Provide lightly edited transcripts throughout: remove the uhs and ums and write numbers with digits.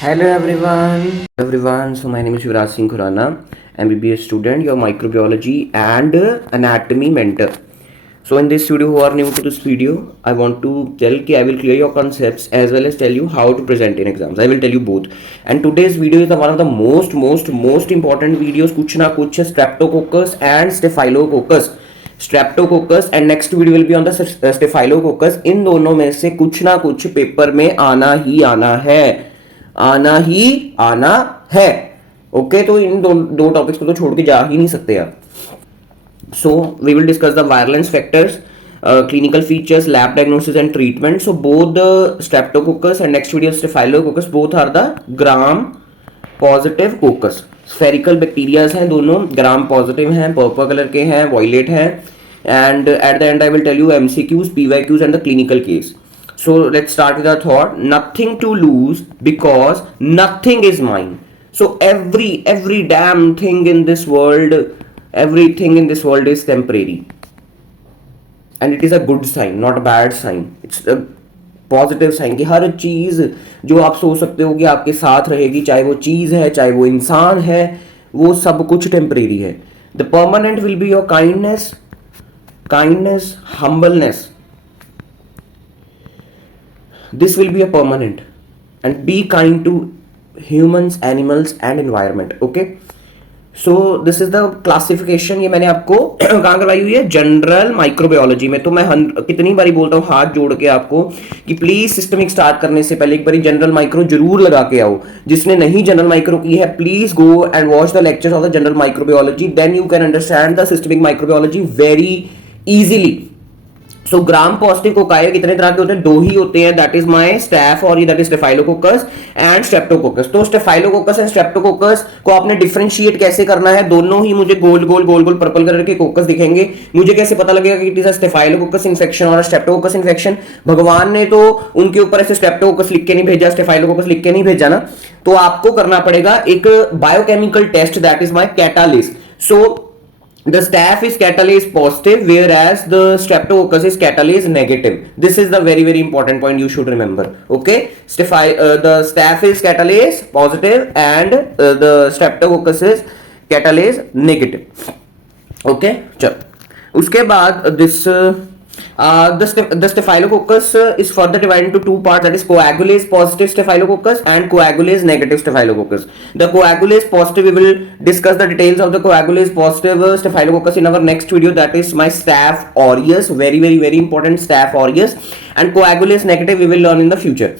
Hello everyone. So my name is Yuvraj Singh Khurana, MBBS student, your microbiology and anatomy mentor. So in this video, who are new to this video, I want to I will clear your concepts as well as tell you how to present in exams. I will tell you both. And today's video is one of the most important videos. कुछ ना कुछ streptococcus and staphylococcus and next video will be on the staphylococcus. इन दोनों में से कुछ ना कुछ paper में आना ही आना है. ओके, तो इन दो टॉपिक्स को तो छोड़ के जा ही नहीं सकते आप. So we will discuss the virulence factors, clinical features, lab diagnosis and treatment. So both the streptococcus and next video staphylococcus both are the gram positive coccus. Spherical bacteria हैं दोनों, gram positive हैं, purple color के हैं, violet हैं. And at the end I will tell you MCQs, PYQs and the clinical case. So let's start with our thought. Nothing to lose because nothing is mine. So every damn thing in this world, everything in this world is temporary, and it is a good sign, not a bad sign. It's a positive sign कि हर चीज जो आप सोच सकते हो कि आपके साथ रहेगी, चाहे वो चीज है, चाहे वो इंसान है, वो सब कुछ टेम्परेरी है. The permanent will be your kindness, humbleness. This will be a permanent, and be kind to humans, animals and environment. Okay, so this is the classification. ये मैंने आपको कहाँ करवाई हुई है? जनरल माइक्रोबायोलॉजी में. तो मैं कितनी बारी बोलता हूँ हाथ जोड़ के आपको कि प्लीज सिस्टमिक स्टार्ट करने से पहले एक बारी जनरल माइक्रो जरूर लगा के आओ. जिसने नहीं जनरल माइक्रो की है, please go and watch the lectures of the general microbiology. Then you can understand the systemic microbiology very easily. So gram positive cocci कितने तरह के होते हैं? दो ही होते हैं. दैट इज माय स्टैफ और that is staphylococcus and streptococcus. तो स्टेफाइलोकोकस एंड स्ट्रेप्टोकोकस को आपने डिफरेंशिएट कैसे करना है? दोनों ही मुझे गोल गोल पर्पल कलर के कोकस दिखेंगे. मुझे कैसे पता लगेगा कि it is a staphylococcus infection और स्ट्रेप्टोकोकस इन्फेक्शन? भगवान ने तो उनके ऊपर ऐसे स्ट्रेप्टोकोकस लिख के नहीं भेजा, स्टेफाइलोकोकस लिख के नहीं भेजा ना. तो आपको करना पड़ेगा एक biochemical test, that is my catalase. So the staph is catalase positive whereas the streptococcus is catalase negative. This is the very important point you should remember. Okay, the staph is catalase positive and the streptococcus is catalase negative. Okay, चलो उसके बाद this the staphylococcus is further divided into two parts, that is coagulase positive staphylococcus and coagulase negative staphylococcus. The coagulase positive, we will discuss the details of the coagulase positive staphylococcus in our next video, that is my Staph aureus, very important Staph aureus. And coagulase negative we will learn in the future.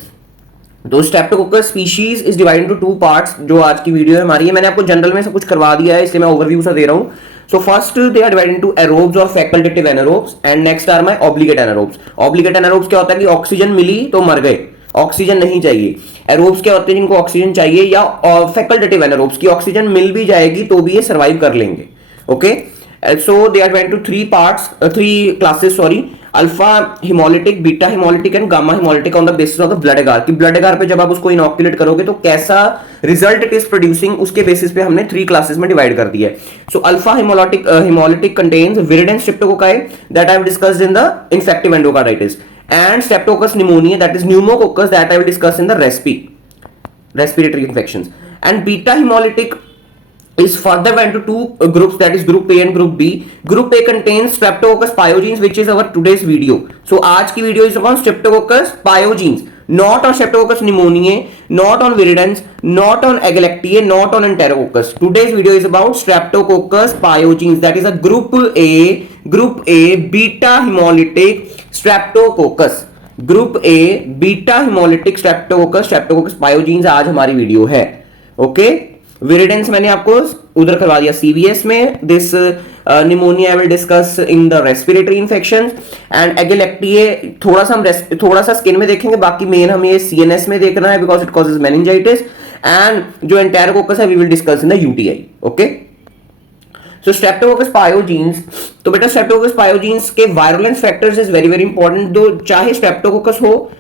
तो Streptococcus species is divided into two parts. जो आज की video है हमारी है, मैंने आपको general में सब कुछ करवा दिया है, इसलिए मैं ओवरव्यू सा दे रहा हूँ. So first they are divided into aerobes और facultative anaerobes and next are my obligate anaerobes. Obligate anaerobes क्या होता है कि ऑक्सीजन मिली तो मर गए, ऑक्सीजन नहीं चाहिए. एरोब्स क्या होते हैं जिनको ऑक्सीजन चाहिए, या फैकल्टेटिव एनारोब्स की ऑक्सीजन मिल भी जाएगी तो भी ये सर्वाइव कर लेंगे. Okay, so they are divided into three classes sorry. Alpha haemolytic, beta haemolytic and gamma haemolytic on the basis of the blood agar. कि ब्लड एगार पे जब आप उसको इनॉक्यूलेट करोगे तो कैसा रिजल्ट इट इज प्रोड्यूसिंग, उसके बेसिस पे हमने थ्री क्लासेस में डिवाइड कर दिया है. So alpha haemolytic contains viridans streptococci that I have discussed in the infective endocarditis and Streptococcus pneumoniae, that is pneumococcus, that I will discuss in the respiratory infections. And beta hemolytic is further went to two groups, that is group A and group B. Group A contains Streptococcus pyogenes, which is our today's video. So आज की video is on Streptococcus pyogenes, not on Streptococcus pneumoniae, not on viridans, not on Agalactiae, not on Enterococcus. Today's video is about Streptococcus pyogenes, that is a group A beta hemolytic Streptococcus. Group A beta haemolytic Streptococcus पायोजीन्स आज हमारी video है. Okay, viridans मैंने आपको उधर करवा दिया CVS में. This pneumonia I will discuss in the respiratory infections. And agalactiae थोड़ा सा स्किन में देखेंगे, बाकी मेन हमें ये CNS में देखना है because it causes meningitis. And जो एंटेरोकोकस है we will discuss in the UTI. Okay, so streptococcus pyogenes. तो बेटा स्ट्रेप्टोकोकस पायोजीन्स के virulence factors is very important. दो चाहे स्ट्रेप्टोकोकस हो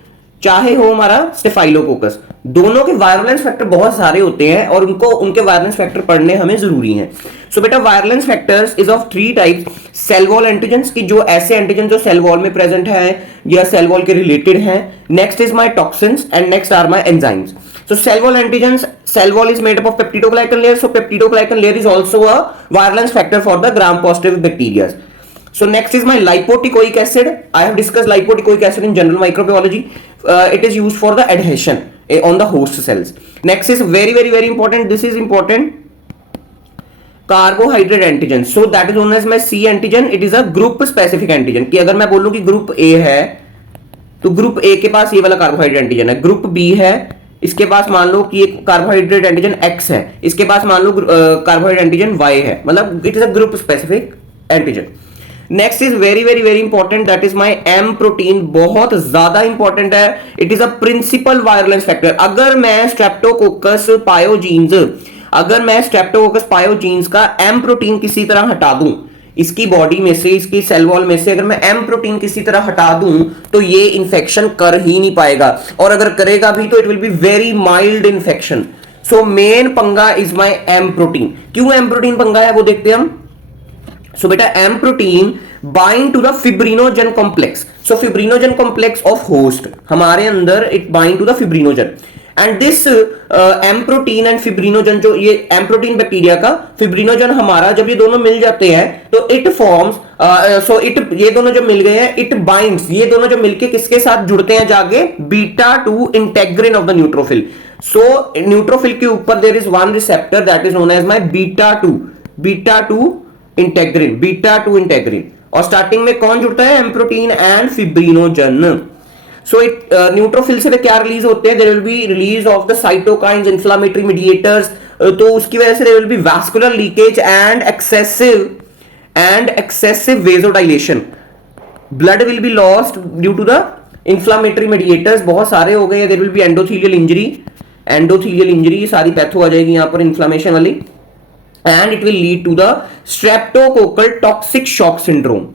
चाहे हो हमारा स्टेफाइलोकोकस, दोनों के वायरुलेंस फैक्टर बहुत सारे होते हैं और उनके वायरुलेंस फैक्टर पढ़ने हमें जरूरी हैं. सो बेटा virulence factors is of three types. Cell wall antigens की जो ऐसे एंटीजन जो सेल वॉल में प्रेजेंट हैं या सेल वॉल के रिलेटेड हैं. Next is my toxins and next are my enzymes. So cell wall antigens, cell wall is made up of peptidoglycan layer. So peptidoglycan layer is also a virulence factor for the gram-positive bacteria. So next is my lipoticoic acid. I have discussed lipoticoic acid in general microbiology. It is used for the adhesion on the host cells. Next is very important. This is important. Carbohydrate antigen. So that is known as my C antigen. It is a group specific antigen. कि अगर मैं बोलूं कि group A है तो group A के पास ये वाला कार्बोहाइड्रेट एंटीजन है. ग्रुप बी है, इसके पास मान लो कि एक कार्बोहाइड्रेट एंटीजन एक्स है, इसके पास मान लो कार्बोहाइड्रेट एंटीजन वाई है. मतलब it is a group specific antigen. Next is very important. That is my M protein. बहुत ज्यादा इंपॉर्टेंट है. It is a principal virulence factor. अगर मैं स्ट्रेप्टोकोकस पायोजीन्स का एम प्रोटीन किसी तरह हटा दूं, इसकी बॉडी में से, इसकी सेल वॉल में से अगर मैं एम प्रोटीन किसी तरह हटा दूं तो ये इंफेक्शन कर ही नहीं पाएगा, और अगर करेगा भी तो it will be very mild infection. So main पंगा इज माय एम प्रोटीन. क्यों एम प्रोटीन पंगा है वो देखते हैं हम. सो बेटा M protein bind to the fibrinogen complex. So fibrinogen complex of host, हमारे अंदर it bind to the fibrinogen. And this M protein and fibrinogen, जो ये एम प्रोटीन बैक्टीरिया का, फिब्रिनोजन हमारा, जब ये दोनों मिल जाते हैं तो इट फॉर्म्स, ये दोनों जब मिल गए हैं इट बाइंड्स, ये दोनों जब मिलके किसके साथ जुड़ते हैं जाके, beta 2 integrin of the neutrophil. So neutrophil के ऊपर there is one receptor that is known as my beta 2 integrin. और स्टार्टिंग में कौन जुड़ता है, M protein and fibrinogen. So it neutrophil से क्या रिलीज होते हैं, there will be release of the cytokines, inflammatory mediators. तो उसकी वजह से there will be vascular leakage and excessive vasodilation. Blood will be lost due to the inflammatory mediators. बहुत सारे हो गए. There will be endothelial injury, सारी patho आ जाएगी यहां पर इन्फ्लेमेशन वाली. And it will lead to the streptococcal toxic shock syndrome.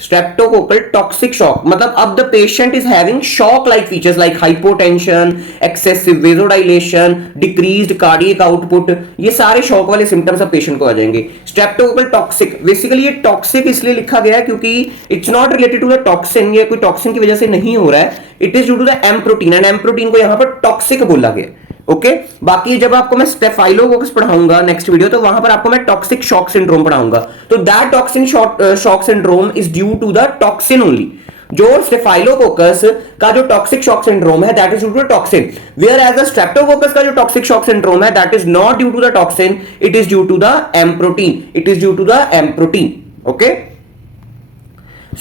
Streptococcal toxic shock, मतलब अब the patient is having shock like features like hypotension, excessive vasodilation, decreased cardiac output. ये सारे शॉक वाले सिम्टम्स अब पेशेंट को आ जाएंगे. स्ट्रेप्टोकोकल टॉक्सिक, बेसिकली ये टॉक्सिक इसलिए लिखा गया है क्योंकि it's not related to the toxin, ये कोई टॉक्सिन की वजह से नहीं हो रहा है. It is due to the M protein, and M protein को यहां पर टॉक्सिक बोला गया. ओके बाकी जब आपको मैं स्टेफाइलोकोकस पढ़ाऊंगा नेक्स्ट वीडियो, तो वहां पर आपको मैं टॉक्सिक शॉक सिंड्रोम पढ़ाऊंगा. तो that toxin shock syndrome is due to the toxin only. जो स्टेफाइलोकोकस का जो टॉक्सिक शॉक सिंड्रोम है that is due to toxin, whereas the streptococcus का जो टॉक्सिक शॉक सिंड्रोम है that is not due to the toxin, it is due to the M protein. Okay.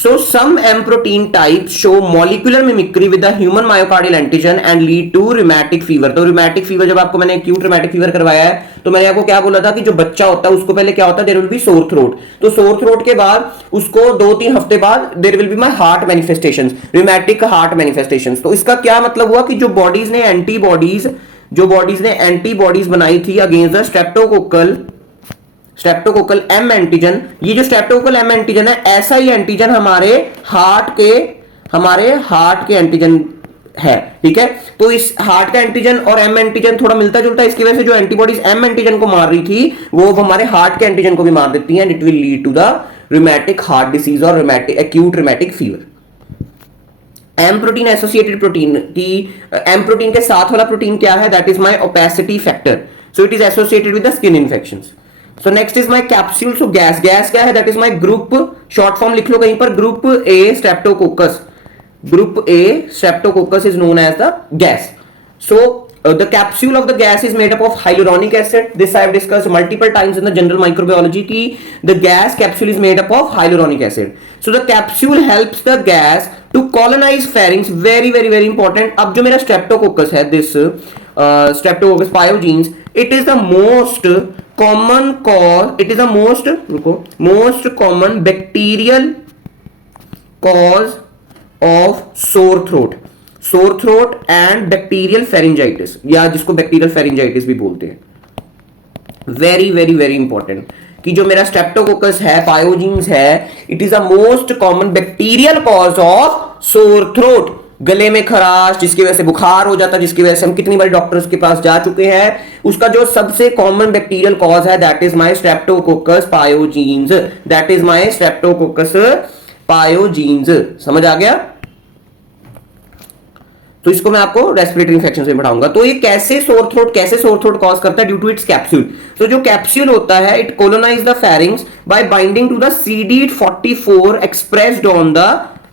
So some M protein types show molecular mimicry with the human myocardial antigen and lead to rheumatic fever. तो rheumatic fever, जब आपको मैंने acute rheumatic fever करवाया है तो मैंने आपको क्या बोला था कि जो बच्चा होता है उसको पहले क्या होता है, there will be sore throat. तो sore throat के बाद उसको 2-3 हफ्ते बाद there will be my heart manifestations, rheumatic heart manifestations. तो इसका क्या मतलब हुआ कि जो बॉडीज ने एंटीबॉडीज बनाई थी against the streptococcal M antigen, ये जो स्ट्रेप्टोकोकल एम एंटीजन है, ऐसा ही एंटीजन हमारे हार्ट के एंटीजन है. ठीक है. तो इस हार्ट का एंटीजन और एम एंटीजन थोड़ा मिलता जुलता है. इसकी वजह से जो एंटीबॉडीज एम एंटीजन को मार रही थी वो हमारे हार्ट के एंटीजन को भी मार देती है. And it will lead to the rheumatic heart disease और acute rheumatic fever. M protein associated protein की, एम प्रोटीन के साथ वाला प्रोटीन क्या है, that is my opacity factor. So it is associated with the skin infections. So next is my capsule. So gas क्या है, that is my group, short form लिख लो कहीं पर, group A streptococcus. Group A streptococcus is known as the gas. So the capsule of the gas is made up of hyaluronic acid. This I have discussed multiple times in the general microbiology ki the gas capsule is made up of hyaluronic acid. So the capsule helps the gas to colonize pharynx. Very important. अब जो मेरा streptococcus है, this streptococcus pyogenes, it is the most common bacterial cause of sore throat and bacterial pharyngitis, या जिसको bacterial pharyngitis भी बोलते हैं. very important कि जो मेरा स्ट्रेप्टोकोकस है, पायोजीन्स है, it is the most common bacterial cause of sore throat. गले में खराश, जिसकी वजह से बुखार हो जाता है, जिसकी वजह से हम कितनी बार डॉक्टर्स के पास जा चुके हैं, उसका जो सबसे कॉमन बैक्टीरियल कॉज है दैट इज माय स्ट्रेप्टोकोकस पायोजीन्स. समझ आ गया. तो इसको मैं आपको रेस्पिरेटरी इन्फेक्शन से पढ़ाऊंगा। तो ये कैसे सोर थ्रोट कॉज करता है, ड्यू टू इट्स कैप्सूल। तो जो कैप्सूल होता है, it colonise the pharynx by binding to the CD44 expressed on the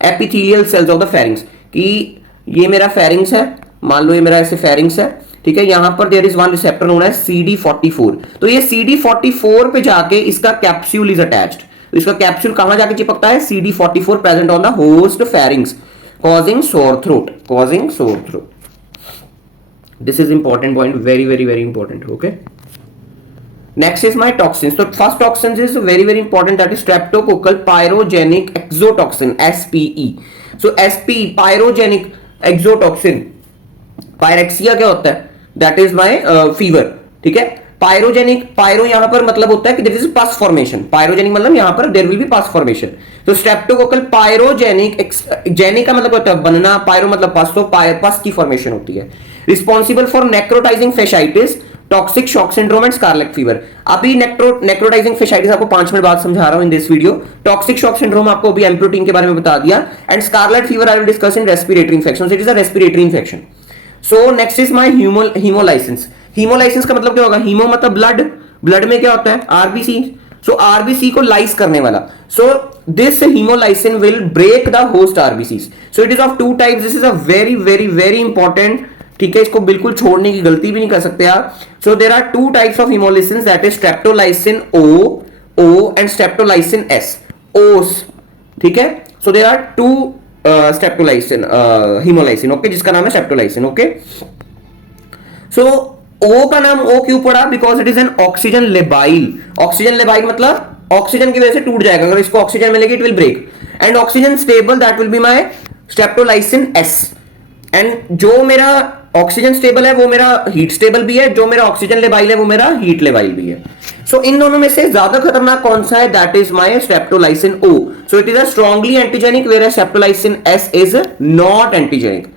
epithelial cells of the pharynx. कि ये मेरा फेरिंग्स है, मान लो ये मेरा ऐसे फेरिंग्स है, ठीक है, यहां पर there is one receptor known as CD44। तो ये CD44 पे जाके इसका कैप्सूल इज अटैच्ड। तो इसका कैप्सूल कहां जाके चिपकता है, CD44 present on the host pharynx, causing sore throat. This is important point, very important. Okay, next is my toxins. So first toxins is very important, that is streptococcal pyrogenic exotoxin, SPE. So SPE, pyrogenic exotoxin, pyrexia क्या होता है, that is my fever, ठीक है। Pyrogenic, pyro यहां पर मतलब होता है कि there is pus formation, pyrogenic मतलब यहां पर there will be pus formation. तो स्ट्रेप्टोकोकल पायरोजेनिक, जेनिक का मतलब होता है बनना, पायरो मतलब पस, तो पस की फॉर्मेशन होती है। Responsible for necrotizing fasciitis, toxic shock syndrome and scarlet fever. अभी नेक्रोटाइजिंग फेशाइटिस आपको 5 मिनट बाद समझा रहा हूं in this video. Toxic shock syndrome आपको अभी एम प्रोटीन के बारे में बता दिया, and scarlet fever I will discuss in respiratory infection. It is a respiratory infection. So next is my haemolysis. Haemolysis का मतलब क्या होगा, हीमो मतलब ब्लड, ब्लड में क्या होता है, आरबीसी। सो आरबीसी को लाइस करने वाला। So this haemolysin will break the host RBCs. So it is of 2 types. This is a very important, ठीक है, इसको बिल्कुल छोड़ने की गलती भी नहीं कर सकते आप। So there are 2 types of haemolysin, that is streptolysin O and streptolysin S, O S, ठीक है। So there are 2 streptolysin haemolysin, okay, जिसका नाम है स्ट्रेप्टोलाइसिन, ओके। सो ओ का नाम ओ क्यों पड़ा, because it is an oxygen labile. Oxygen labile मतलब ऑक्सीजन की वजह से टूट जाएगा, अगर इसको ऑक्सीजन मिलेगी it will break. And oxygen stable, that will be my streptolysin S. एंड जो मेरा ऑक्सीजन स्टेबल है वो मेरा हीट स्टेबल भी है, जो मेरा ऑक्सीजन लेबाइल है वो मेरा हीट लेबाइल भी है। सो इन दोनों में से ज्यादा खतरनाक कौन सा है, that is my streptolysin O. So it is a strongly antigenic, where streptolysin S is not antigenic.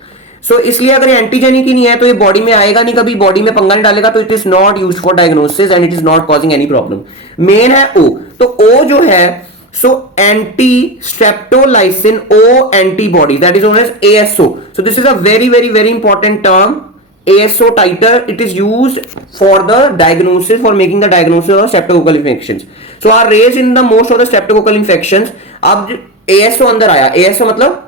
So इसलिए अगर ये एंटीजेनिक ही नहीं है तो ये बॉडी में आएगा नहीं, कभी बॉडी में पंगा नहीं डालेगा, तो it is not used for diagnosis and it is not causing any problem. Main है ओ। तो ओ जो है, so anti streptolysin O antibody, that is known as ASO. So this is a very important term, ASO titer. It is used for the diagnosis, for making the diagnosis of streptococcal infections. So are raised in the most of the streptococcal infections. अब ASO अंदर आया, ASO मतलब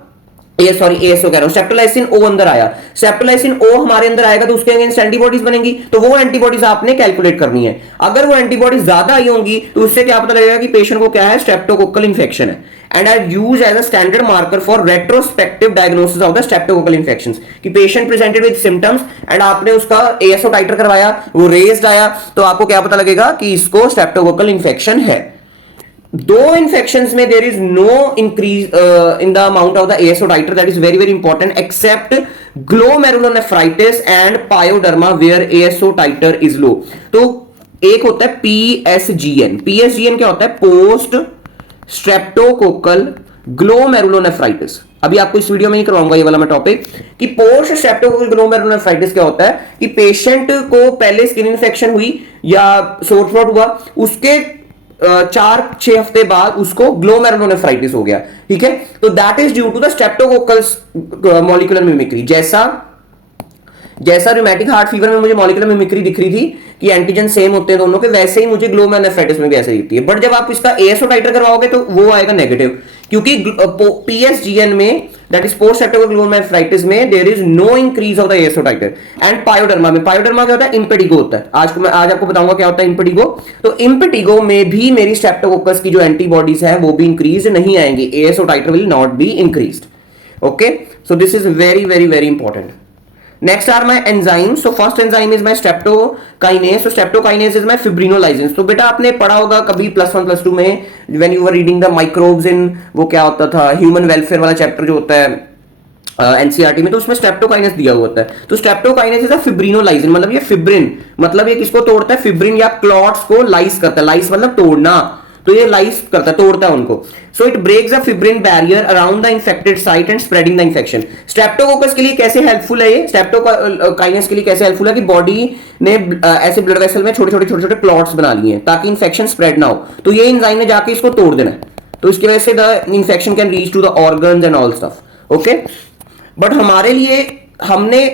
ASO कह रहा हूं, streptolysin ओ अंदर आया। Streptolysin ओ हमारे अंदर आएगा तो उसके अगेंस्ट एंटीबॉडीज बनेंगी, तो वो एंटीबॉडीज आपने कैलकुलेट करनी है। अगर वो एंटीबॉडीज ज्यादा आई होंगी तो उससे क्या पता लगेगा कि पेशेंट को क्या है, स्ट्रेप्टोकोकल इन्फेक्शन है। And are use as a standard marker for retrospective diagnosis of the streptococcal infections. कि patient presented with symptoms and आपने उसका ASO टाइटर करवाया, वो रेज्ड आया, तो आपको क्या पता लगेगा कि इसको स्ट्रेप्टोकोकल इन्फेक्शन है। दो infections में there is no increase in the amount of the ASO titer, that is very important, except glomerulonephritis and pyoderma where ASO titer is low. तो एक होता है PSGN। PSGN क्या होता है, पोस्ट स्ट्रेप्टोकोकल ग्लोमेरुलोनेफ्राइटिस। अभी आपको इस वीडियो में नहीं करवाऊंगा ये वाला मैं टॉपिक, कि पोस्ट स्ट्रेप्टोकोकल ग्लोमेरुलोनेफ्राइटिस क्या होता है, कि पेशेंट को पहले स्किन इन्फेक्शन हुई या सोर थ्रोट हुआ, उसके 4-6 हफ्ते बाद उसको ग्लोमेरुलोनेफ्राइटिस हो गया, ठीक है। तो that is due to the streptococcal molecular mimicry. जैसा रूमेटिक हार्ट फीवर में मुझे मॉलिक्यूलर मिमिक्री दिख रही थी कि एंटीजन सेम होते हैं दोनों के, वैसे ही मुझे ग्लोमेरुलोनेफ्राइटिस में भी ऐसे दिखती है। बट जब आप इसका ASO टाइटर करवाओगे तो वो आएगा नेगेटिव, क्योंकि PSGN में, that is post streptococcal glomerulonephritis में, there is no increase of the ASO titre. And pyoderma में, पायोडर्मा क्या होता है, इम्पेटिगो होता है। आज आपको बताऊंगा क्या होता है इम्पेटिगो। तो इम्पेटिगो में भी मेरी स्ट्रेप्टोकोकस की जो एंटीबॉडीज है वो भी इंक्रीज नहीं आएंगी, ASO titre will not be increased, okay. So this is very important. Next are my enzymes. So first enzyme is my streptokinase. So streptokinase is my fibrinolysin. तो बेटा आपने पढ़ा होगा कभी +1 +2 में, when you were reading the microbes in, वो क्या होता था, ह्यूमन वेलफेयर वाला चैप्टर जो होता है NCERT में, तो उसमें स्ट्रेप्टोकाइनेस दिया हुआ होता है। तो स्ट्रेप्टोकाइनेस इज अ फिब्रिनोलाइसिन, मतलब ये फिब्रिन, मतलब ये किसको तोड़ता है, फिब्रिन या क्लॉट्स को लाइस करता है। लाइस मतलब तोड़ना, तो ये लाइस करता है, तोड़ता है उनको। So it breaks the fibrin barrier around the infected site and spreading the infection. Streptococcus के लिए कैसे हेल्पफुल है ये, स्ट्रेप्टोकाइनेस के लिए कैसे हेल्पफुल है, कि बॉडी ने ऐसे ब्लड वेसल में छोटे क्लॉट्स बना लिए हैं ताकि इंफेक्शन स्प्रेड ना हो, तो ये एंजाइम ने जाके इसको तोड़ देना है, तो इसकी वजह से the infection can reach to the organs and all stuff, okay. But हमारे लिए हमने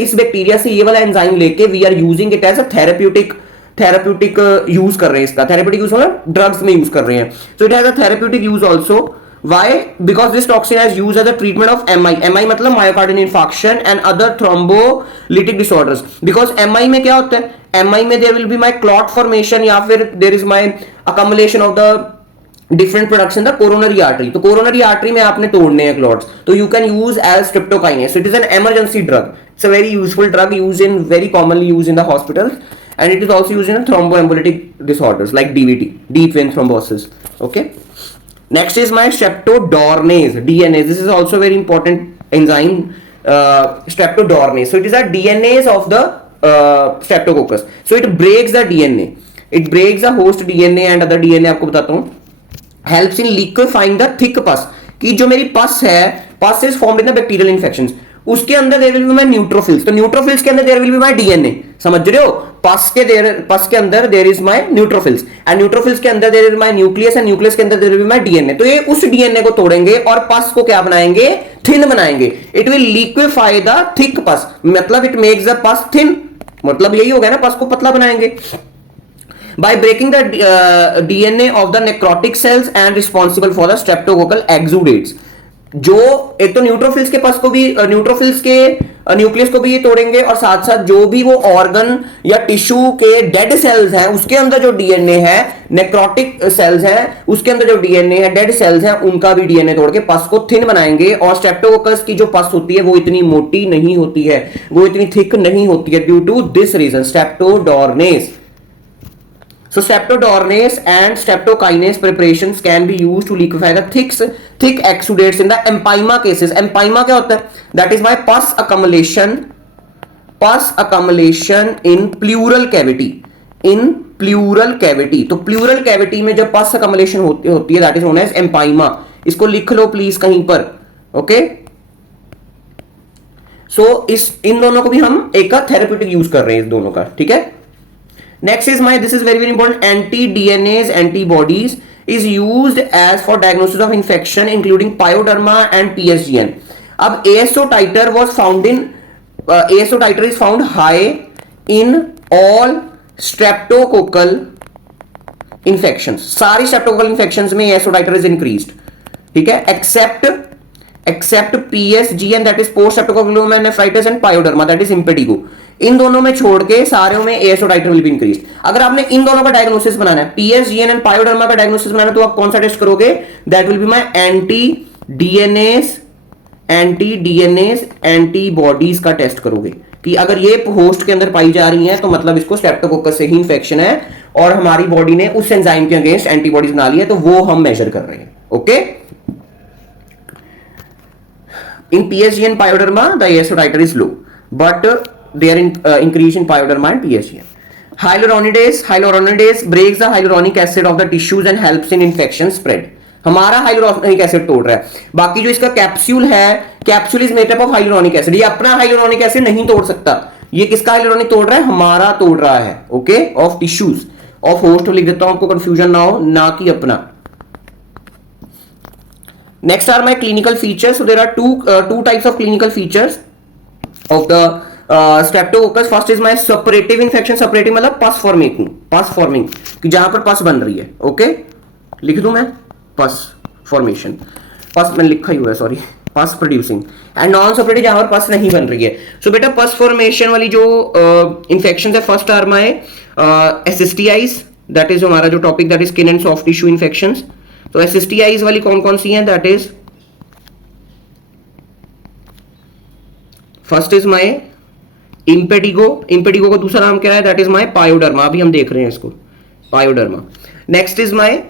इस बैक्टीरिया से ये वाला एंजाइम लेके we are using it as a therapeutic use कर रहे हैं, इसका थेरेप्यूटिक यूज मतलब ड्रग्स में यूज कर रहे हैं. So it has a therapeutic use also. Why? Because this toxin is used as a treatment of MI. MI मतलब myocardial infarction and other thrombolytic disorders. Because MI में क्या होता है? MI में there will be my clot formation या फिर there is my accumulation of the different products in the coronary artery. तो coronary artery में आपने तोड़ने हैं clots. तो you can use as streptokinase. So it is an emergency drug. It's a very useful drug used in very commonly used in the hospitals, and it is also used in thromboembolic disorders like DVT, deep vein thrombosis. Okay. Next is my streptodornase, DNase. This is also very important enzyme, streptodornase. So it is a DNase of the streptococcus. So it breaks the DNA. It breaks the host DNA and other DNA. आपको बताता हूँ. Helps in liquefying the thick pus. कि जो मेरी pus है, pus is formed in the bacterial infections. उसके अंदर there will be my neutrophils. तो neutrophils के अंदर there will be my DNA. समझ रहे हो? पस के अंदर there is my neutrophils and neutrophils के अंदर there is my nucleus and nucleus के अंदर there will be my DNA. तो ये उस DNA को तोड़ेंगे और पस को क्या बनाएंगे? थिन बनाएंगे. It will liquefy the thick pus. मतलब it makes the pus thin. मतलब यही हो गया ना, पस को पतला बनाएंगे. By breaking the DNA of the necrotic cells and responsible for the streptococcal exudates. जो एक तो न्यूट्रोफिल्स के पास को भी न्यूट्रोफिल्स के न्यूक्लियस को भी ये तोड़ेंगे और साथ साथ जो भी वो ऑर्गन या टिश्यू के डेड सेल्स हैं उसके अंदर जो डीएनए है, नेक्रोटिक सेल्स हैं उसके अंदर जो डीएनए है, डेड सेल्स हैं, उनका भी डीएनए तोड़ के पस को थिन बनाएंगे. और स्ट्रेप्टोकोकस की जो पस होती है वो इतनी मोटी नहीं होती है, वो इतनी थिक नहीं होती है due to this reason, streptodornase. So streptodornase and streptokinase preparations can be used to liquefy the thick exudates in the empyema cases. Empyema क्या होता है? That is my pus accumulation in pleural cavity. In pleural cavity. तो pleural cavity में जब pus accumulation होती है that is known as empyema. इसको लिख लो प्लीज कहीं पर. ओके. सो इन दोनों को भी हम एक का थेरेप्यूटिक यूज कर रहे हैं इस दोनों का. ठीक है. Next is this is very important, anti-DNase antibodies is used as for diagnosis of infection including pyoderma and PSGN. अब ASO titer was found in ASO titer is found high in all streptococcal infections. सारी streptococcal infections में ASO titer is increased. ठीक है, except PSGN that is post streptococcal glomerulonephritis and pyoderma that is impetigo. इन दोनों में छोड़ के सारे में एएसओ टाइटर विल बी इंक्रीज्ड. अगर आपने इन दोनों का डायग्नोसिस बनाना है, पीएसजीएन एंड पायोडर्मा का डायग्नोसिस बनाना है, तो आप कौन सा टेस्ट करोगे? That will be my anti antibodies का टेस्ट करोगे कि अगर ये होस्ट के अंदर पाई जा रही है तो मतलब इसको स्ट्रेप्टोकोकस से ही इंफेक्शन है और हमारी बॉडी ने उस एंजाइम के अगेंस्ट एंटीबॉडीज बना ली है, तो वो हम मेजर कर रहे हैं. Okay. In PSGN pyoderma the ASO titre is low but they are increase in pyoderma and PSGN. Hyaluronidase breaks the hyaluronic acid of the tissues and helps in infection spread. हमारा hyaluronic acid तोड़ रहा है. बाकी जो इसका capsule है, capsule is made up of hyaluronic acid. ये अपना हाइलुरोनिक एसिड नहीं तोड़ सकता. ये किसका हाइलुरोनिक तोड़ रहा है? हमारा तोड़ रहा है. Okay. Of tissues of host लिख देता हूं आपको कंफ्यूजन ना हो, ना कि अपना. Next are my clinical features. So there are two types of clinical features of the streptococcus. First is my suppurative infection. Suppurative मतलब पस फॉर्मिंग कि जहां पर पस बन रही है. ओके. लिख दूं मैं पस फॉर्मेशन. पस मैंने लिखा ही हुआ है, सॉरी. पस प्रोड्यूसिंग एंड नॉन सपरेटिव जहां पर पस नहीं बन रही है. सो बेटा पस फॉर्मेशन वाली जो इंफेक्शन है, first are my SSTIs. That is हमारा जो topic, that is skin and soft tissue infections. तो एसएसटीआईज वाली कौन कौन सी हैं? That is first is my impetigo. Impetigo का दूसरा नाम क्या है? That is my pyoderma. अभी हम देख रहे हैं इसको, pyoderma. Next is my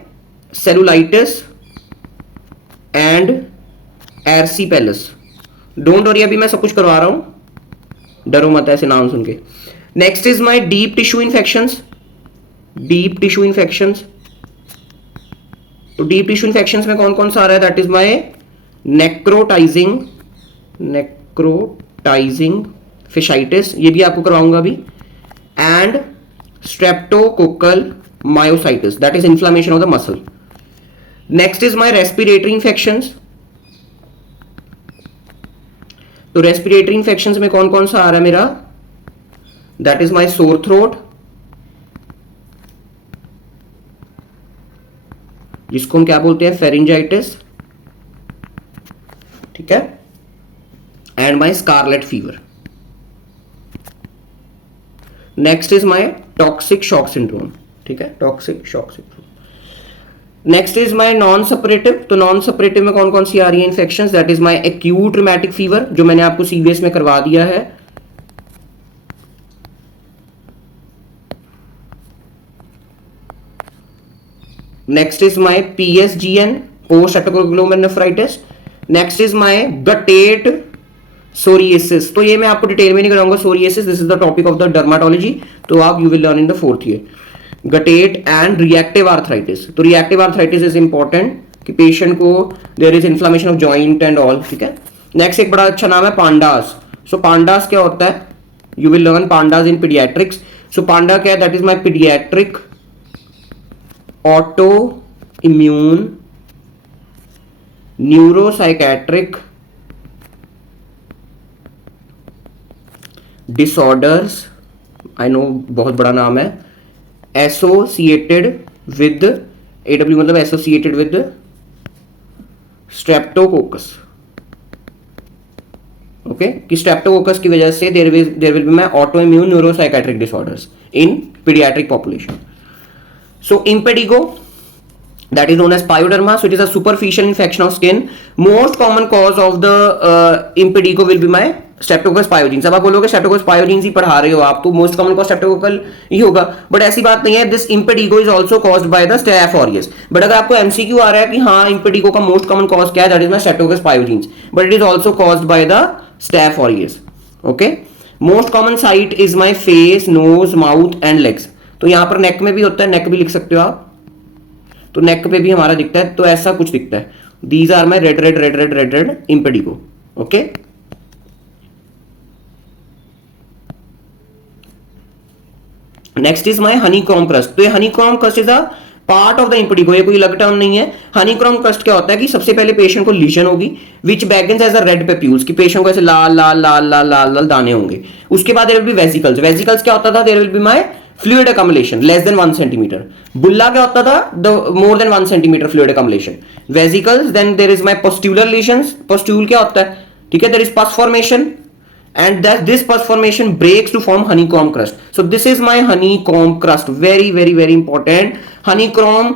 cellulitis and erysipelas. Don't worry, अभी मैं सब कुछ करवा रहा हूं, डरो मत ऐसे नाम सुन के. Next is my deep tissue infections. Deep tissue infections. तो डीप टिश्यू इन्फेक्शंस में कौन कौन सा आ रहा है? दैट इज माय नेक्रोटाइजिंग फिशाइटिस, ये भी आपको करवाऊंगा अभी. And streptococcal myositis, that is inflammation of the muscle. Next is my respiratory infections. तो रेस्पिरेटरी इंफेक्शन में कौन कौन सा आ रहा है मेरा, that is my sore throat, जिसको हम क्या बोलते हैं, फेरिंजाइटिस, ठीक है, and my scarlet fever. Next is my toxic shock syndrome, ठीक है, toxic shock syndrome. Next is my non suppurative, तो नॉन सपरेटिव में कौन कौन सी आ रही है infection, that is my acute rheumatic fever, जो मैंने आपको सीवीएस में करवा दिया है। Next is my PSGN, post streptococcal glomerular nephritis. Next is my guttate psoriasis, तो ये मैं आपको डिटेल में नहीं कराऊंगा, सोरिएसिस this is the topic of the dermatology, तो आप you will learn in the 4th year. Guttate and reactive arthritis, तो रिएक्टिव आर्थराइटिस इज इंपॉर्टेंट कि पेशेंट को there is inflammation of joint and all, ठीक है। नेक्स्ट एक बड़ा अच्छा नाम है पांडास, सो पांडास क्या होता है, you will learn PANDAS in paediatrics. So PANDA क्या है, that is my paediatric autoimmune neuropsychiatric disorders, I know बहुत बड़ा नाम है, एसोसिएटेड विद, AW मतलब एसोसिएटेड विद स्ट्रेप्टोकोकस, ओके, कि स्ट्रेप्टोकोकस की वजह से there will be my autoimmune neuropsychiatric disorders in paediatric population. So impetigo, that is known as pyoderma, so it is a superficial infection of skin. Most common cause of the impetigo will be my streptococcus pyogenes। अब आप बोलोगे streptococcus pyogenes ही पढ़ा रहे हो आप, तो most common cause streptococcal ही होगा, but ऐसी बात नहीं है। This impetigo is also caused by the staph aureus, but अगर आपको MCQ आ रहा है कि हाँ impetigo का मोस्ट कॉमन कॉज क्या है, that is my streptococcus pyogenes, but it is also caused by the staph aureus, okay। Most common site is my face, nose, mouth and legs, तो यहाँ पर नेक में भी होता है, नेक भी लिख सकते हो आप, तो नेक पे भी हमारा दिखता है, तो ऐसा कुछ दिखता है। These are my red red red red red red impetigo, okay. Next is my honeycomb crust, तो ये honeycomb crust is a part of the impetigo, ये कोई अलग टर्म नहीं है। हनीकॉम क्रस्ट क्या होता है कि सबसे पहले पेशेंट को लीजन होगी which begins as a red papules, कि पेशेंट को ऐसे लाल लाल लाल लाल लाल लाल दाने होंगे। उसके बाद there will be vesicles, vesicles क्या होता था, there will be my fluid accumulation less than 1 centimeter। Bulla क्या होता था, the more than 1 centimeter fluid accumulation। vesicles, then there is my pustular lesions, pustule क्या होता है, ठीक है, there is pus formation and that this pus formation breaks to form honeycomb crust। so this is my honeycomb crust, very very very important। honeycomb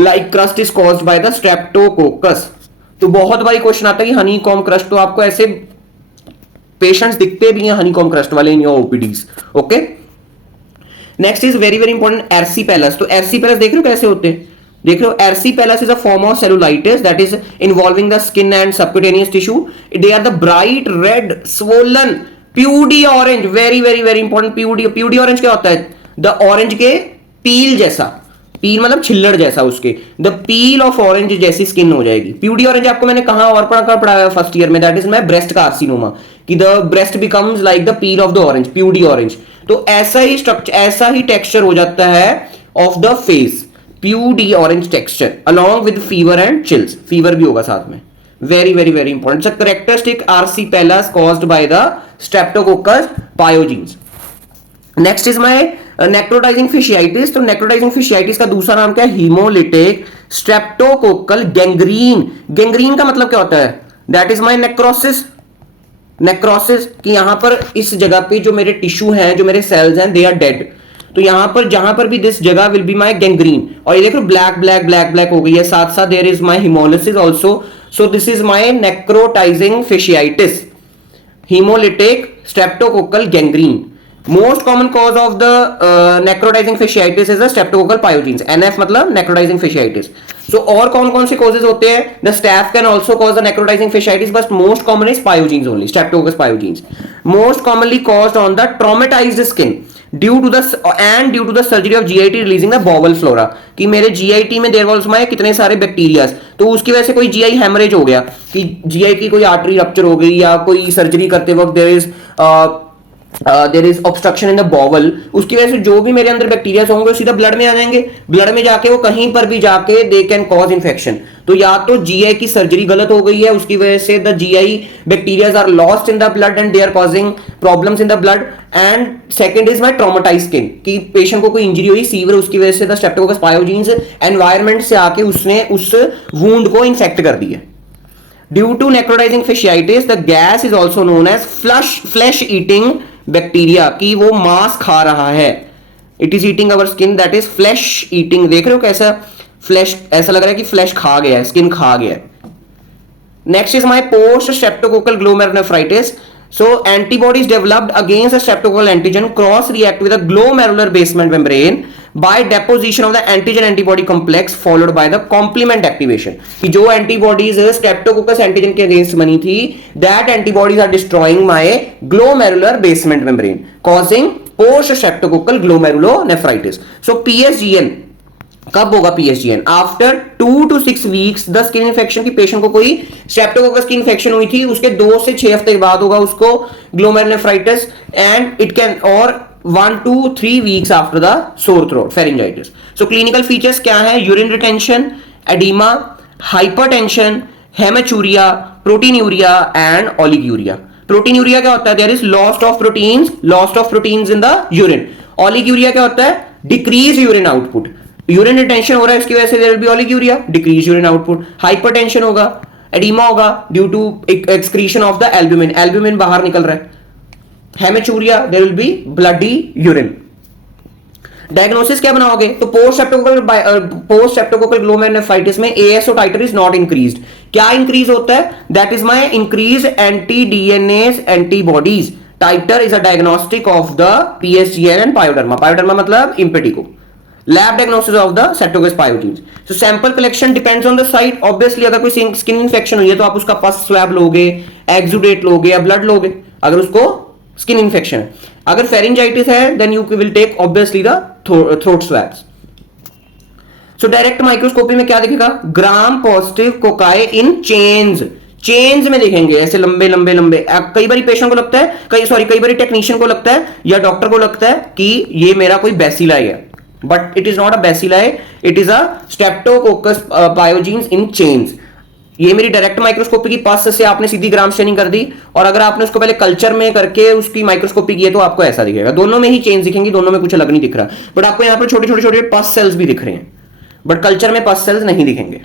like crust is caused by the streptococcus। तो बहुत बारी question आता है कि honeycomb crust, तो आपको ऐसे patients दिखते भी हैं honeycomb crust वाले in your OPDs, okay. Next is very very important erysipelas, तो एर्सीपेलस देख रहे हो कैसे होते हैं, देख रहे हो, erysipelas is a form of cellulitis that is involving the skin and subcutaneous tissue. They are the bright red swollen peau d'orange, very very very important. Peau d'orange क्या होता है, द ऑरेंज के पील जैसा, पील मतलब छिल्लड़ जैसा, उसके द पील ऑफ ऑरेंज जैसी स्किन हो जाएगी। प्यूडी ऑरेंज आपको मैंने कहा और पढ़ाया फर्स्ट ईयर में, that is my breast carcinoma, कि the breast becomes like the peel of the orange, peau d'orange. तो ऐसा ही स्ट्रक्चर, ऐसा ही टेक्सचर हो जाता है of the face, peau d'orange texture along with fever and chills, fever भी होगा साथ में, very very very important. So characteristic erysipelas caused by the streptococcus pyogenes. Next is my necrotizing fasciitis, तो necrotizing फिशियाइटिस का दूसरा नाम क्या है, हीमोलिटिक स्ट्रेप्टोकोकल गैंग्रीन। गैंग्रीन का मतलब क्या होता है, that is my necrosis, necrosis कि यहां पर इस जगह पे जो मेरे टिश्यू हैं, जो मेरे सेल्स हैं, दे आर डेड, तो यहां पर जहां पर भी दिस जगह विल बी माय गैंग्रीन। और ये देखो ब्लैक ब्लैक ब्लैक ब्लैक हो गई है, साथ साथ there is my haemolysis also. So this is my necrotizing fasciitis, haemolytic streptococcal gangrene. Most common cause of the necrotizing fasciitis is the streptococcal pyogenes, NF मतलब necrotizing fasciitis. So और कौन कौन से कॉजेज होते हैं, the staph can also cause the necrotizing fasciitis, but most common is pyogenes only, streptococcus pyogenes. Most commonly caused on the traumatized skin due to the surgery of GIT releasing the bowel flora, कि मेरे GIT में there was my कितने सारे bacterias, तो उसकी वजह से कोई GI हेमरेज हो गया, कि GI की कोई आर्टरी रप्चर हो गई, या कोई सर्जरी करते वक्त there is there is obstruction in the bowel, उसकी वजह से जो भी मेरे अंदर बैक्टीरिया होंगे सीधा ब्लड में आ जाएंगे, ब्लड में जाके वो कहीं पर भी जाके दे कैन कॉज इन्फेक्शन। तो या तो जीआई की सर्जरी गलत हो गई है, उसकी वजह से the GI bacterias are lost in the blood and they are causing problems in the blood. And second is my traumatise skin, कि पेशेंट को कोई इंजरी हुई सीवियर, उसकी वजह से द स्ट्रेप्टोकोकस पायोजीन्स एनवायरमेंट से आके उसने उस वुंड को इन्फेक्ट कर दिया। Due to necrotizing fasciitis, the gas is also known as flesh eating bacteria, कि वो मांस खा रहा है। It is eating our skin, that is flesh eating। देख रहे हो कैसा फ्लैश, ऐसा लग रहा है कि फ्लैश खा गया है, स्किन खा गया है। Next is my post streptococcal glomerulonephritis. So antibodies developed against the streptococcal antigen cross react with the glomerular basement membrane by deposition of the antigen antibody complex followed by the complement activation। कि जो antibodies streptococcus antigen के against बनी थी, that antibodies are destroying my glomerular basement membrane causing post streptococcal glomerulonephritis। So PSGN कब होगा? PSGN after 2 to 6 weeks the skin infection, की patient को कोई स्ट्रेप्टोकोकस की इन्फेक्शन हुई थी, उसके 2 से 6 हफ्ते के बाद होगा उसको ग्लोमेरुलोनेफ्राइटिस, एंड इट कैन और 1 to 3 weeks after the sore throat pharyngitis. So clinical features क्या है? Urine retention, oedema, hypertension, haematuria, proteinuria and oliguria. Proteinuria क्या होता है? There is loss of proteins in the urine. Oliguria क्या होता है? Decrease urine output. Urine retention हो रहा है, इसकी वजह से there will be oliguria, decrease urine output. Hypertension होगा, एडिमा होगा due to excretion of the albumin, albumin बाहर निकल रहा है। Haematuria, there will be bloody urine. Diagnosis क्या बनाओगे? तो पोस्ट स्ट्रेप्टोकोकल ग्लोमेरुलोनेफ्राइटिस में ASO titre is not increased. क्या इंक्रीज होता है? That is my increase anti DNase antibodies. Titre is a diagnostic of the PSGN and pyoderma. Pyoderma मतलब impetigo. Lab diagnosis of the streptococcus pyogenes. So sample collection depends on the site. Obviously अगर कोई skin infection हुई है तो आप उसका पस swab लोगे, एक्सुडेट लोगे या ब्लड लोगे, अगर उसको स्किन इन्फेक्शन है। अगर फेरिंजाइटिस है then you will take obviously the throat swabs. So direct microscopy में क्या दिखेगा? Gram positive cocci in chains में दिखेंगे, ऐसे लंबे लंबे लंबे। कई बार पेशेंट को लगता है, कई बार टेक्नीशियन को लगता है या डॉक्टर को लगता है कि ये मेरा कोई बैसिलाई है, but it is not a bacilli, it is a Streptococcus पायोजीन्स in chains. ये मेरी डायरेक्ट माइक्रोस्कोपी की पास से आपने सीधी ग्राम स्टेनिंग कर दी, और अगर आपने उसको पहले कल्चर में करके उसकी माइक्रोस्कोपी की है तो आपको ऐसा दिखेगा। दोनों में ही चेन्स दिखेंगी, दोनों में कुछ अलग नहीं दिख रहा, बट आपको यहाँ पर छोटे छोटे छोटे पस सेल्स भी दिख रहे हैं, बट कल्चर में पस सेल्स नहीं दिखेंगे।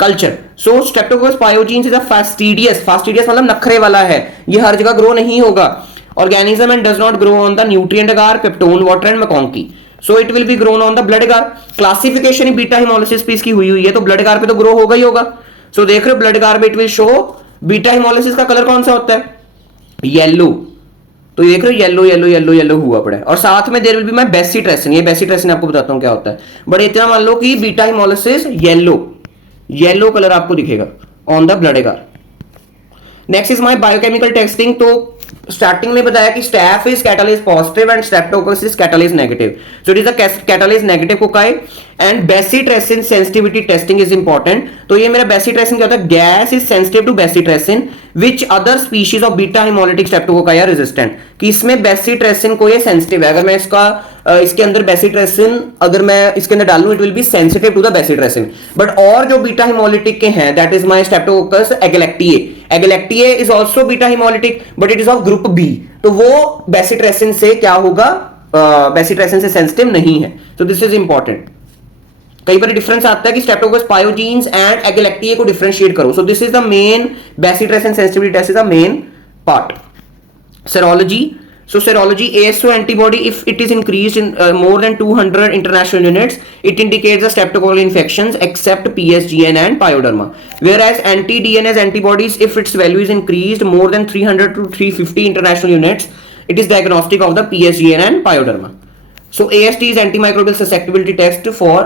Culture, so streptococcus पायोजीन्स is a fastidious मतलब नखरे वाला है, ये हर जगह ग्रो नहीं होगा। Organism and does not grow on the nutrient agar, peptone, water and MacConkey. So it will be grown on the blood agar. Classification beta haemolysis पीस की हुई है तो ब्लड अगार पे तो ग्रो होगा ही होगा। सो देख रहे हो ब्लड अगार पे it will show beta haemolysis का कलर कौन सा होता है? येलो। तो देख रहे हो येलो येलो येलो येलो हुआ पड़ा है, और साथ में there will be my bacitracin. ये बेसिट्रेसिन आपको बताता हूं क्या होता है, बट इतना मान लो कि बीटा हिमोलिसिस येलो कलर आपको दिखेगा on the blood agar. Next is my biochemical testing. तो स्टार्टिंग में बताया कि staph is catalase positive and streptococcus is catalase negative. So it is a catalase negative cocci and bacitracin sensitivity testing is important. तो ये मेरा bacitracin क्या होता है? GAS is sensitive to bacitracin which other species of beta haemolytic streptococci are resistant. कि इसमें bacitracin को ये सेंसिटिव है, अगर मैं इसके अंदर बेसिट्रेसिन अगर मैं इसके अंदर डालूं it will be sensitive to the bacitracin. But और जो बीटा हिमोलिटिक के हैं that is my streptococcus agalactiae is also beta haemolytic but it is of group B. तो वो बेसिट्रेसिन से क्या होगा? बेसिट्रेसिन से सेंसिटिव नहीं है। सो दिस इज इंपॉर्टेंट। कई बार डिफरेंस आता है कि स्ट्रेप्टोकोकस पायोजीन्स एंड एगलेक्टिए को डिफरेंशिएट करो। So this is the main bacitracin sensitivity test is the main part. Serology. So serology ASO antibody, if it is increased in more than 200 international units, it indicates the streptococcal infections except PSGN and pyoderma. Whereas anti-DNase antibodies, if its value is increased more than 300 to 350 international units, it is diagnostic of the PSGN and pyoderma. So AST is antimicrobial susceptibility test for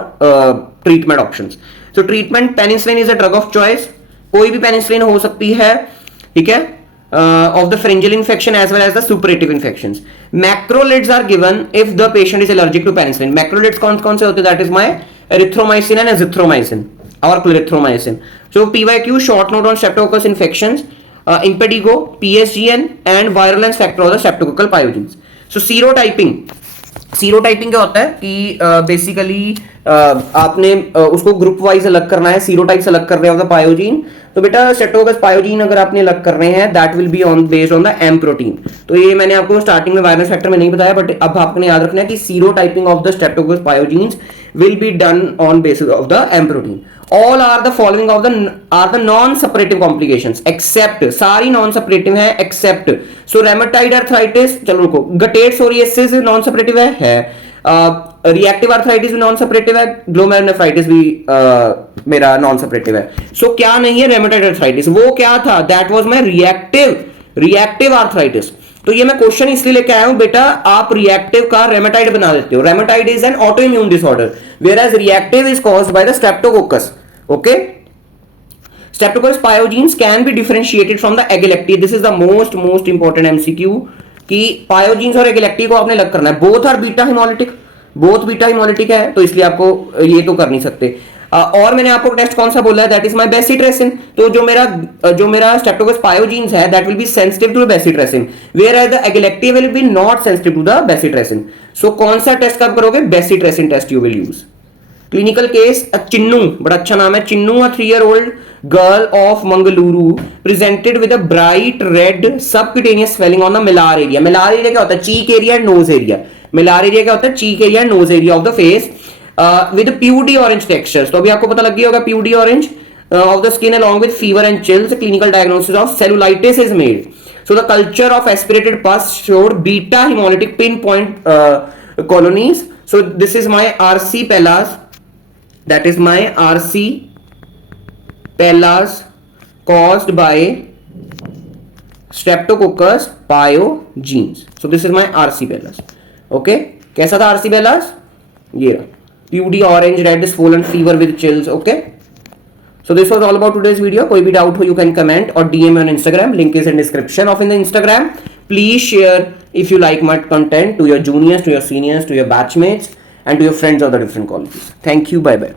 treatment options. So treatment, penicillin is a drug of choice. कोई भी penicillin हो सकती है, ठीक है, of the pharyngeal infection as well as the suppurative infections. Macrolides are given if the patient is allergic to penicillin. Macrolides कौन से होते हैं? That is my erythromycin and azithromycin or clarithromycin. So PYQ, short note on streptococcus infections. impetigo, PSGN and virulence factor of the streptococcal pyogenes. So सीरोटाइपिंग क्या होता है कि basically आपने उसको ग्रुप वाइज अलग करना है, सीरोटाइप्स अलग कर रहे हो द पायोजीन। तो बेटा स्ट्रेप्टोकोकस पायोजीन अगर आपने अलग कर रहे हैं that will be on based on the M protein. तो ये मैंने आपको स्टार्टिंग में वायरस फैक्टर में नहीं बताया, बट अब आपने याद रखना है कि serotyping of the streptococcus pyogenes will be done on basis of the M protein. All are the following of the are the non-suppurative complications except, सारी non-suppurative है except, so rheumatoid arthritis, चलो रुको, guttate psoriasis non-suppurative है reactive arthritis भी non-suppurative है, glomerulonephritis भी मेरा non-suppurative है। so क्या नहीं है rheumatoid arthritis, वो क्या था, that was my reactive arthritis। तो ये मैं क्वेश्चन इसलिए लेके आया हूं बेटा, आप रिएक्टिव का रेमेटाइड बना देते हो। Rheumatoid is an autoimmune disorder whereas reactive is caused by the streptococcus. Okay, streptococcus pyogenes can be differentiated from the agalactiae. This is the most important MCQ कि पायोजीन्स और agalactiae को आपने अलग करना है। Both are beta haemolytic, both beta haemolytic है, तो इसलिए आपको ये तो कर नहीं सकते। और मैंने आपको टेस्ट कौन सा बोला है, दैट इज माय बेसिट्रेसिन। तो जो मेरा स्ट्रेप्टोकोकस पायोजीन्स है that will be sensitive to bacitracin, whereas the agalactiae will be not sensitive to the bacitracin. So कौन सा टेस्ट कब करोगे, bacitracin test you will use. Clinical case Chinnu, बड़ा अच्छा नाम है Chinnu, 3-year-old girl of Mangaluru presented with a bright red subcutaneous swelling on the malar area. Malar area क्या होता है, cheek area and nose area. Malar area क्या होता है, cheek area and nose area of the face with PUD orange textures। तो अभी आपको पता लग गया होगा PUD orange of the skin along with fever and chills। clinical diagnosis of cellulitis is made। so the culture of aspirated pus showed beta hemolytic pinpoint colonies। so this is my RC Pellas, that is my RC Pellas caused by Streptococcus pyogenes। so this is my RC Pellas। okay, कैसा था RC Pellas, ये रहा, PUD orange, red, swollen, fever with chills। okay, so this was all about today's video। कोई भी doubt हो you can comment or DM me on Instagram, link is in description of in the Instagram। please share if you like my content to your juniors, to your seniors, to your batchmates and to your friends of the different colleges। thank you, bye bye।